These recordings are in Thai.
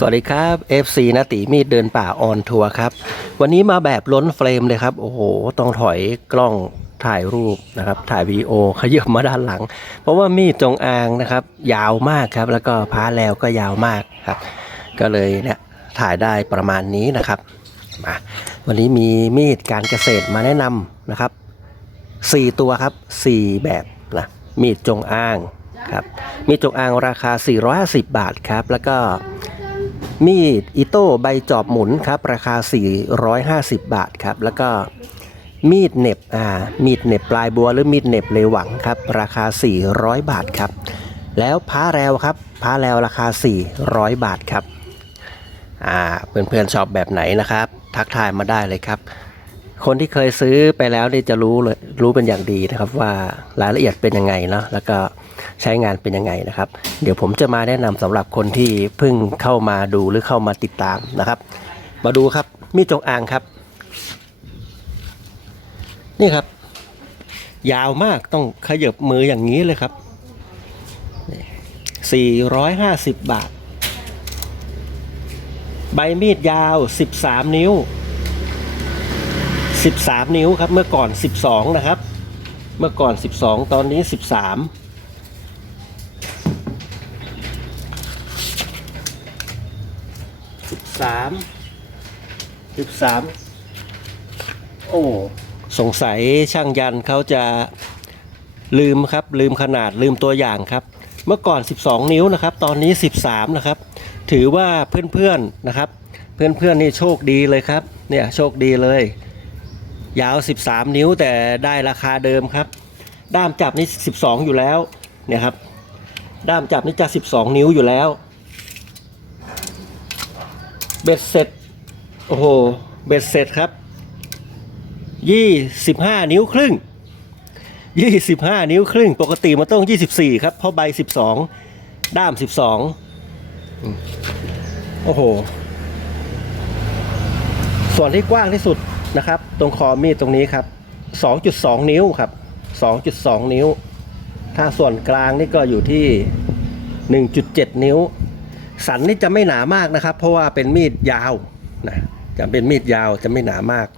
สวัสดีครับ FC นาติมีดเดินป่าออนทัวร์ครับ วันนี้มาแบบล้นเฟรมเลยครับ โอ้โห ต้องถอยกล้องถ่ายรูปนะครับ ถ่ายวิดีโอขยับมาด้านหลัง เพราะว่ามีดจงอางนะครับ ยาวมากครับ แล้วก็พาแล้วก็ยาวมากครับ ก็เลยเนี่ยถ่ายได้ประมาณนี้นะครับมาวันนี้มีมีดการเกษตรมาแนะนำนะครับ 4 ตัวครับ 4 แบบนะมีดจงอางครับมีดจงอางราคา 450 บาทครับ แล้วก็ มีดอิโต้ใบจอบหมุนครับราคา 450 บาทครับ แล้วก็มีดเน็บอ่ามีดเน็บปลายบัวหรือมีดเน็บเลหวังครับ ราคา 400 บาทครับ แล้วพ้าแรวครับพ้าแรวราคา 400 บาทครับอ่าเพื่อนๆชอบแบบไหนนะครับ ทักทายมาได้เลยครับ คนที่เคยซื้อไปแล้วนี่จะรู้เลยรู้เป็นอย่างดีนะครับว่ารายละเอียดเป็นยังไงเนาะแล้วก็ใช้งานเป็นยังไงนะครับ เดี๋ยวผมจะมาแนะนำสำหรับคนที่เพิ่งเข้ามาดูหรือเข้ามาติดตามนะครับ มาดูครับมีดจงอางครับ นี่ครับ ยาวมากต้องขยับมืออย่างนี้เลยครับ 450 บาท ใบมีดยาว 13 นิ้ว 13 นิ้วครับ เมื่อก่อน 12 นะครับ เมื่อก่อน 12 ตอนนี้ 13 13 13โอ้สงสัยช่างยันเขาจะลืมครับ ลืมขนาดลืมตัวอย่างครับ เมื่อก่อน 12 นิ้วนะครับ ตอนนี้ 13 นะครับ ถือว่าเพื่อนๆนะครับ เพื่อนๆนี่โชคดีเลยครับ เนี่ยโชคดีเลย ยาว 13 นิ้วแต่ได้ราคาเดิมครับ ด้ามจับนี่ 12 อยู่แล้วเนี่ยครับ ด้ามจับนี่จะ 12 นิ้วอยู่แล้ว เบ็ดเสร็จ โอ้โห เบ็ดเสร็จครับ 25 นิ้วครึ่ง 25 นิ้วครึ่ง ปกติมันต้อง 24 ครับ เพราะใบ 12 ด้าม 12อืมโอ้โห ส่วนที่กว้างที่สุด นะครับ ตรงคอมีดตรงนี้ครับ 2.2 นิ้วครับ 2.2 นิ้ว ถ้าส่วนกลางนี่ก็อยู่ที่ 1.7 นิ้ว สันนี่จะไม่หนามากนะครับ เพราะว่าเป็นมีดยาวนะจะเป็นมีดยาวจะไม่หนามาก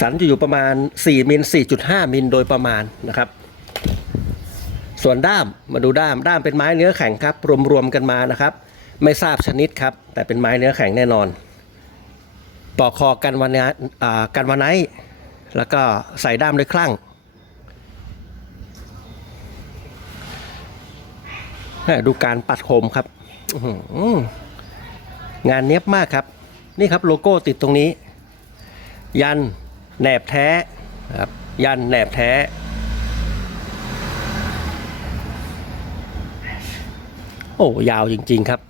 สันจะอยู่ประมาณ 4 มิล 4.5 มิลโดยประมาณนะครับ ส่วนด้ามมาดูด้ามด้ามเป็นไม้เนื้อแข็งครับ รวมๆกันมานะครับ ไม่ทราบชนิดครับ แต่เป็นไม้เนื้อแข็งแน่นอน ปอกคอกันวันนี้อ่ากันวันไนแล้วก็ใส่ด้ามด้วยคลั่งดูการปัดโคมครับงานเนี้ยบมากครับ นี่ครับโลโก้ติดตรงนี้ ยันแหนบแท้ครับยันแหนบแท้โอ้ยาวจริง ๆครับ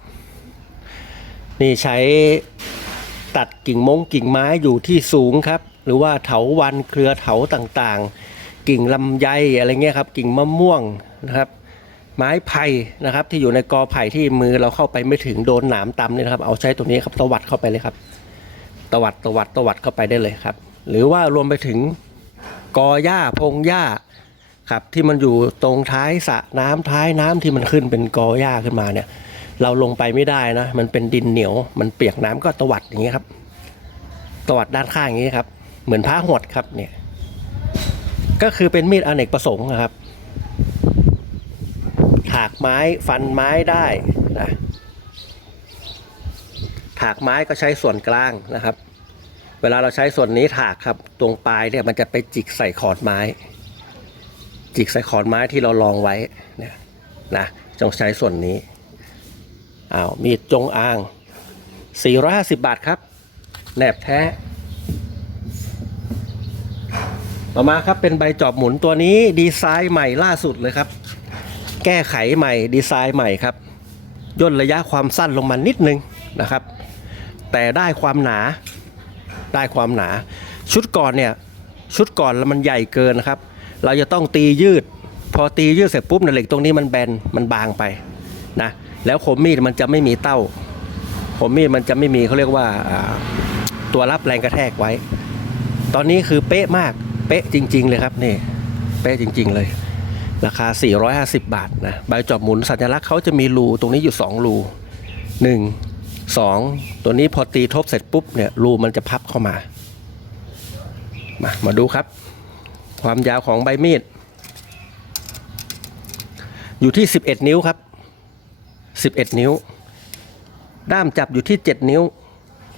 นี่ใช้ ตัดกิ่งมงกิ่งไม้อยู่ที่สูงครับ หรือว่าเถาวันเครือเถาต่างๆ กิ่งลำไยอะไรเงี้ยครับ กิ่งมะม่วงนะครับ ไม้ไผ่นะครับ ที่อยู่ในกอไผ่ที่มือเราเข้าไปไม่ถึงโดนหนามตำเนี่ยนะครับ เอาใช้ตัวนี้ครับตวัดเข้าไปเลยครับ ตวัดตวัดตวัดเข้าไปได้เลยครับ หรือว่ารวมไปถึงกอหญ้าพงหญ้าครับที่มันอยู่ตรงท้ายสระน้ำท้ายน้ำที่มันขึ้นเป็นกอหญ้าขึ้นมาเนี่ย เราลงไปไม่ได้นะ มันเป็นดินเหนียว มันเปียกน้ำก็ตวัดอย่างเงี้ยครับ ตวัดด้านข้างอย่างนี้ครับ เหมือนผ้าหดครับเนี่ย ก็คือเป็นมีดอเนกประสงค์ครับ ถากไม้ฟันไม้ได้นะ ถากไม้ก็ใช้ส่วนกลางนะครับ เวลาเราใช้ส่วนนี้ถากครับ ตรงปลายเนี่ยมันจะไปจิกใส่ขอนไม้ จิกใส่ขอนไม้ที่เราลองไว้เนี่ยนะจงใช้ส่วนนี้ อ้าวมีดจงอาง 450 บาทครับ แหนบแท้ ต่อมาครับเป็นใบจอบหมุนตัวนี้ดีไซน์ใหม่ล่าสุดเลยครับ แก้ไขใหม่ดีไซน์ใหม่ครับ ย่นระยะความสั้นลงมานิดนึงนะครับ แต่ได้ความหนาได้ความหนา ชุดก่อนเนี่ยชุดก่อนแล้วมันใหญ่เกินนะครับ เราจะต้องตียืด พอตียืดเสร็จปุ๊บเนี่ยเหล็กตรงนี้มันแบนมันบางไป นะแล้วคมมีดมันจะไม่มีเต้าคมมีดมันจะไม่มีเขาเรียกว่าตัวรับแรงกระแทกไว้ ตอนนี้คือเป๊ะมากเป๊ะจริง ๆ เลยครับนี่เป๊ะจริง ๆเลย ราคา 450 บาทนะใบจอบหมุนสัญลักษณ์เขาจะมีรูตรงนี้อยู่ 2 รูหนึ่งสองตัวนี้พอตีทบเสร็จปุ๊บเนี่ยรูมันจะพับเข้ามามา มาดูครับ ความยาวของใบมีด อยู่ที่ 11 นิ้วครับ 11 นิ้ว ด้ามจับอยู่ที่ 7 นิ้ว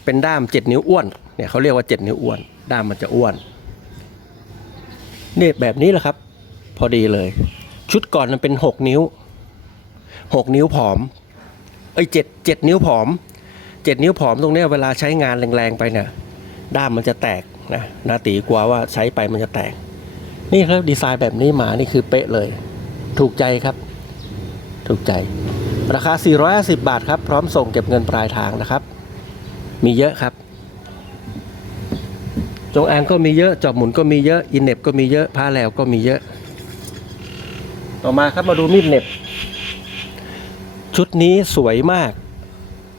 เป็นด้าม 7 นิ้วอ้วน เนี่ยเขาเรียกว่า 7 นิ้วอ้วน ด้ามมันจะอ้วน เนี่ยแบบนี้แหละครับ พอดีเลย ชุดก่อนมันเป็น 6 นิ้ว 6 นิ้วผอม เอ้ยเจ็ดเจ็ดนิ้วผอมเจ็ดนิ้วผอมตรงนี้เวลาใช้งานแรงๆไปเนี่ย ด้ามมันจะแตกนะ นาตีกลัวว่าใช้ไปมันจะแตก นี่ครับดีไซน์แบบนี้มา นี่คือเป๊ะเลย ถูกใจครับ ถูกใจ ราคา 450 บาทครับ พร้อมส่งเก็บเงินปลายทางนะครับ มีเยอะครับ จงอางก็มีเยอะ จอบหมุนก็มีเยอะ อินเน็บก็มีเยอะ ผ้าแล้วก็มีเยอะ ต่อมาครับมาดูมีดเน็บ ชุดนี้สวยมาก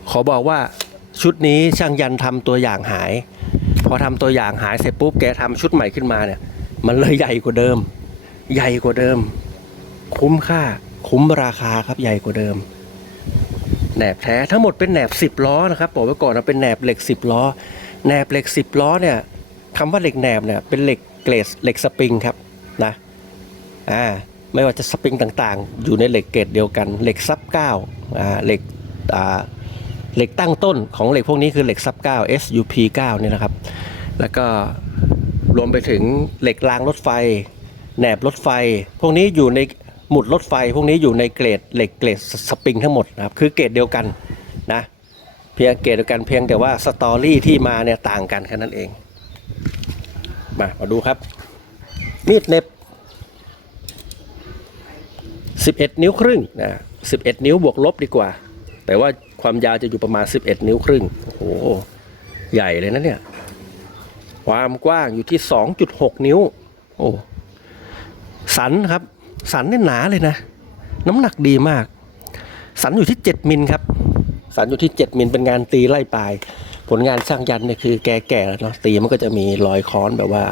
ขอบอกว่าชุดนี้ช่างยันทำตัวอย่างหาย พอทำตัวอย่างหายเสร็จปุ๊บแกทำชุดใหม่ขึ้นมาเนี่ย มันเลยใหญ่กว่าเดิม ใหญ่กว่าเดิม คุ้มค่า คุ้มราคาครับใหญ่กว่าเดิมแหนบแท้ทั้งหมดเป็นแหนบสิบล้อนะครับบอกไว้ก่อนนะเป็นแหนบเหล็กสิบล้อแหนบเหล็กสิบล้อเนี่ยคำว่าเหล็กแหนบเนี่ยเป็นเหล็กเกรดเหล็กสปริงครับนะอ่าไม่ว่าจะสปริงต่างๆ อยู่ในเหล็กเกรดเดียวกัน เหล็กซับเก้าอ่าเหล็กอ่าเหล็กตั้งต้นของเหล็กพวกนี้คือเหล็กซับเก้า SUP 9เนี่ยนะครับ แล้วก็รวมไปถึงเหล็กรางรถไฟ แหนบรถไฟ พวกนี้อยู่ใน หมุดรถไฟพวกนี้อยู่ในเกรดเหล็กเกรดสปริงทั้งหมดนะครับคือเกรดเดียวกันนะเพียงเกรดเดียวกันเพียงแต่ว่าสตอรี่ที่มาเนี่ยต่างกันแค่นั้นเองมามาดูครับ มีดเหน็บ 11 นิ้วครึ่งนะ11 นิ้วบวกลบดีกว่า แต่ว่าความยาวจะอยู่ประมาณ 11 นิ้วครึ่งโอ้โหใหญ่เลยนะเนี่ยความกว้างอยู่ที่ 2.6 นิ้ว โอ้สันครับ สันเนี่หนาเลยนะ น้ำหนักดีมาก สันอยู่ที่ 7 มิลครับ สันอยู่ที่ 7 มิลเป็นงานตีไล่ปลาย ผลงานช่างยันเนี่ยคือแก่ๆแล้วเนาะตีมันก็จะมีรอยค้อนแบบว่า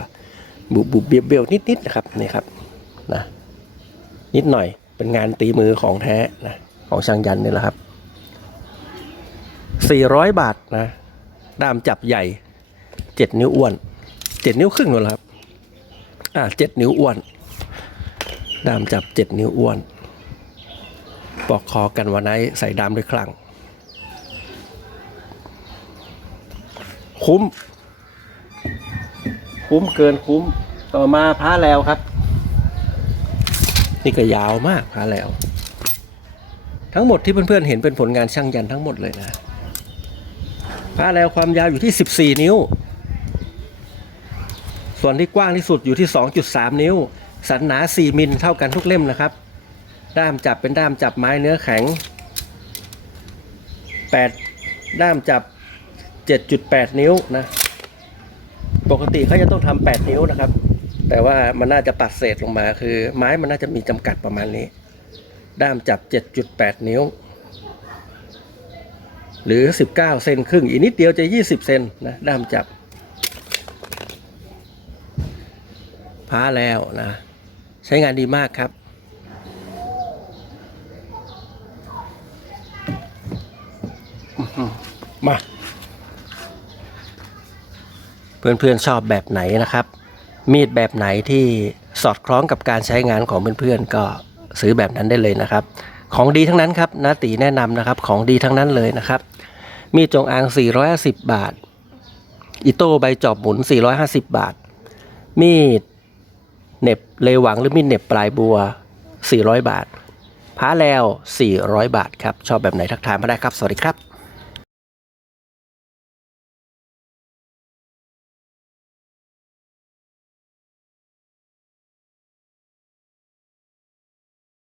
บุบบุบเบี้ยวเบี้ยวนิดๆนะครับนี่ครับนะนิดหน่อยเป็นงานตีมือของแท้นะของช่างยันนี่แหละครับ 400 บาทนะด้ามจับใหญ่เจ็ดนิ้วอ้วนเจ็ดนิ้วครึ่งนั่นแหละครับอ่าเจ็ดนิ้วอ้วน ดามจับเจ็ดนิ้วอ้วน ปอกคอกันวันไหนใส่ดามด้วยครั้งคุ้ม คุ้มเกินคุ้มต่อมาพ้าแล้วครับ นี่ก็ยาวมากพ้าแล้ว ทั้งหมดที่เพื่อนๆเห็นเป็นผลงานช่างยันทั้งหมดเลยนะพ้าแล้วความยาวอยู่ที่ 14 นิ้ว ส่วนที่กว้างที่สุดอยู่ที่ 2.3 นิ้ว สันหนา 4 มิลเท่ากันทุกเล่มนะครับ ด้ามจับเป็นด้ามจับไม้เนื้อแข็ง 8 ด้ามจับ 7.8 นิ้วนะ ปกติเขาจะต้องทำ8นิ้วนะครับ แต่ว่ามันน่าจะปัดเศษลงมาคือ ไม้มันน่าจะมีจำกัดประมาณนี้ ด้ามจับ 7.8 นิ้ว หรือ 19 เซนครึ่ง อีกนิดเดียวจะ 20 เซนนะด้ามจับพ้าแล้วนะ ใช้งานดีมากครับอื้อหือมา เพื่อนๆชอบแบบไหนนะครับ มีดแบบไหนที่สอดคล้องกับการใช้งานของเพื่อนๆก็ซื้อแบบนั้นได้เลยนะครับ ของดีทั้งนั้นครับนาตีแนะนำนะครับ ของดีทั้งนั้นเลยนะครับ มีดจงอาง 450 บาท อิโต้ใบจอบหมุน 450 บาท มีด เน็บเลหวังหรือมีดเน็บปลายบัว 400 บาทพ้าแล้ว 400 บาทครับ ชอบแบบไหนทักทายมาได้ครับ สวัสดีครับ